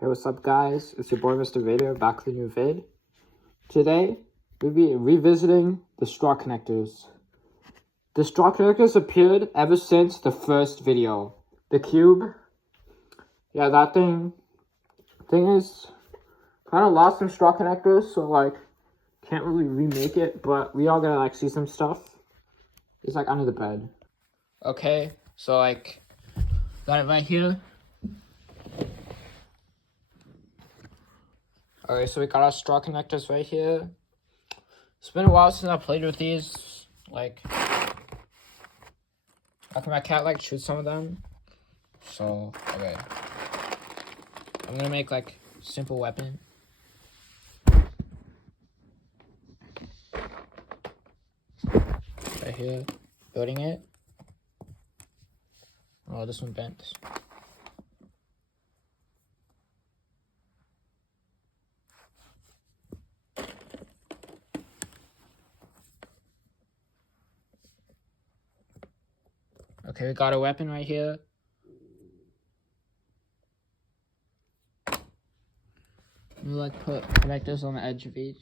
Hey, what's up guys? It's your boy Mr. Vader back with a new vid. Today, we'll be revisiting the straw connectors. The straw connectors appeared ever since the first video. The cube, yeah, that thing is kind of lost some straw connectors, so like, can't really remake it, but we all gonna like see some stuff. It's like under the bed. Okay, so like, got it right here. Alright, so we got our straw connectors right here. It's been a while since I played with these. Like, after my cat like chewed some of them. So, okay. I'm gonna make like simple weapon. Right here. Building it. Oh, this one bent. Okay, we got a weapon right here. We like put connectors on the edge of each.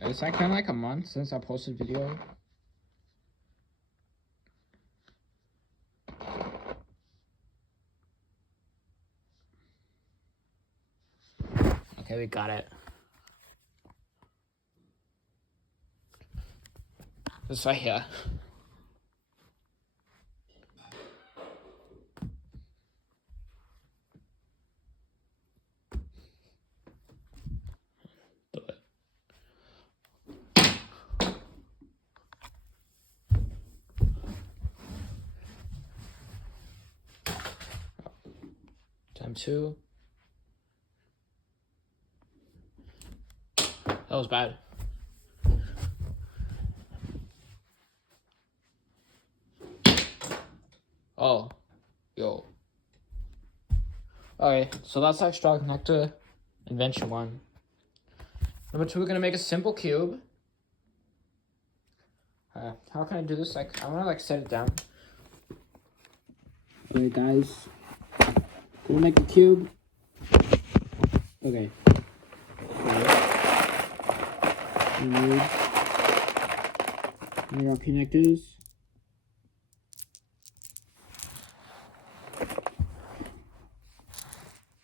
It's like kind of like a month since I posted video. Okay, we got it. This right here. Time 2. That was bad. Oh, yo. Alright, so that's like straw connector invention 1. Number 2, we're gonna make a simple cube. How can I do this? Like, I wanna like set it down. Okay, guys. Gonna make a cube. Okay. Remove our connectors.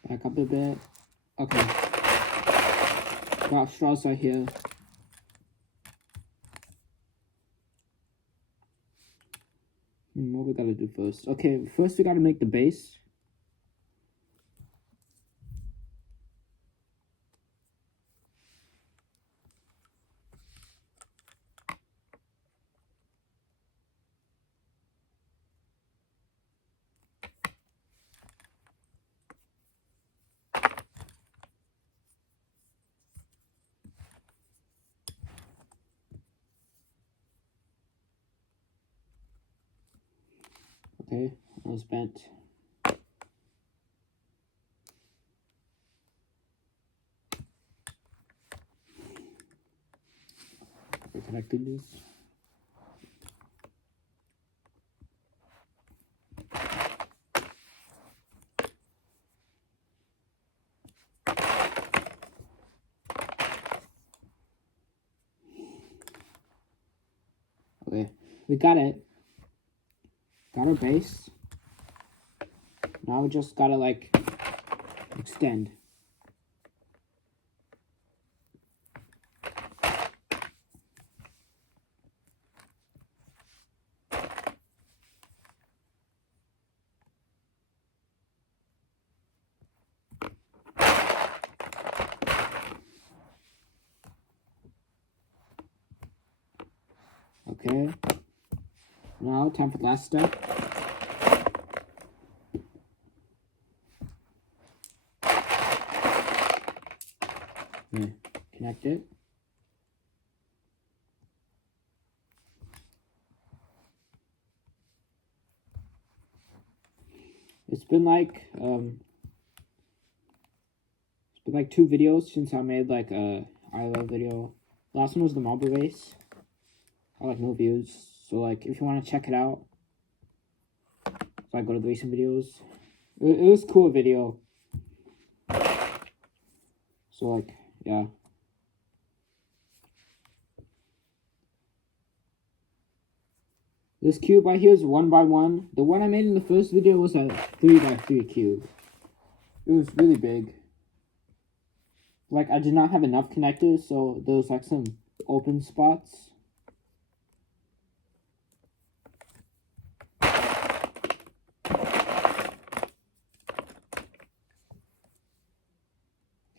Back up a bit. Okay. Got straws right here. What we gotta do first? Okay, first we gotta make the base. Okay, that was bent. We're connecting these. Okay, we got it. Got our base. Now we just gotta like extend. Okay. Now time for the last step. Okay, connect it. It's been like 2 videos since I made like a I love video. Last one was the marble race. I like no views. So like if you want to check it out, if I go to the recent videos. It was a cool video. So like, yeah. This cube right here is 1x1. The one I made in the first video was a 3x3 cube. It was really big. Like, I did not have enough connectors, so there was like some open spots.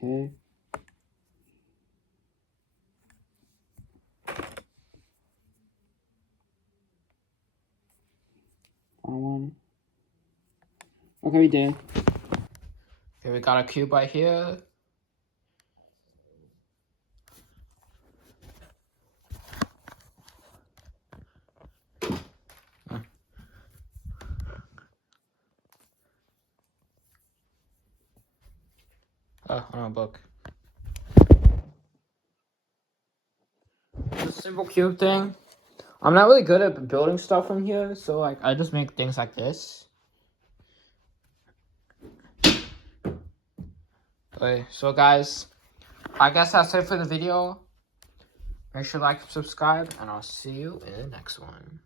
Okay. Final one. Okay, we did. Okay, we got a cube right here. Oh, on a book. It's a simple cube thing. I'm not really good at building stuff from here, so like I just make things like this. Okay, so guys, I guess that's it for the video. Make sure to like and subscribe, and I'll see you in the next one.